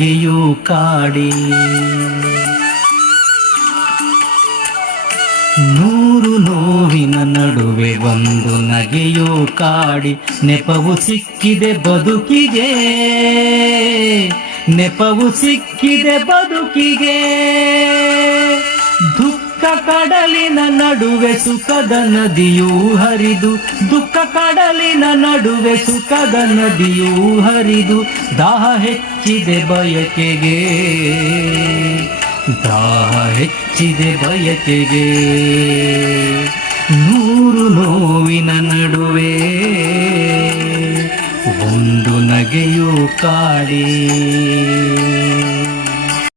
ನಗೆಯೂ ಕಾಡಿ. ನೂರು ನೋವಿನ ನಡುವೆ ಒಂದು ನಗೆಯೂ ಕಾಡಿ. ನೆಪವು ಸಿಕ್ಕಿದೆ ಬದುಕಿಗೆ, ನೆಪವು ಸಿಕ್ಕಿದೆ ಬದುಕಿಗೆ. ದುಃಖ ಕಡಲಿನ ನಡುವೆ ಸುಖದ ನದಿಯೂ ಹರಿದು, ದುಃಖ ಕಡಲಿನ ನಡುವೆ ಸುಖದ ನದಿಯೂ ಹರಿದು. ದಾಹ ಹೆಚ್ಚಿದೆ ಬಯಕೆಗೆ, ದಾಹ ಹೆಚ್ಚಿದೆ ಬಯಕೆಗೆ. ನೂರು ನೋವಿನ ನಡುವೆ ಒಂದು ನಗೆಯೂ ಕಾಡಿ.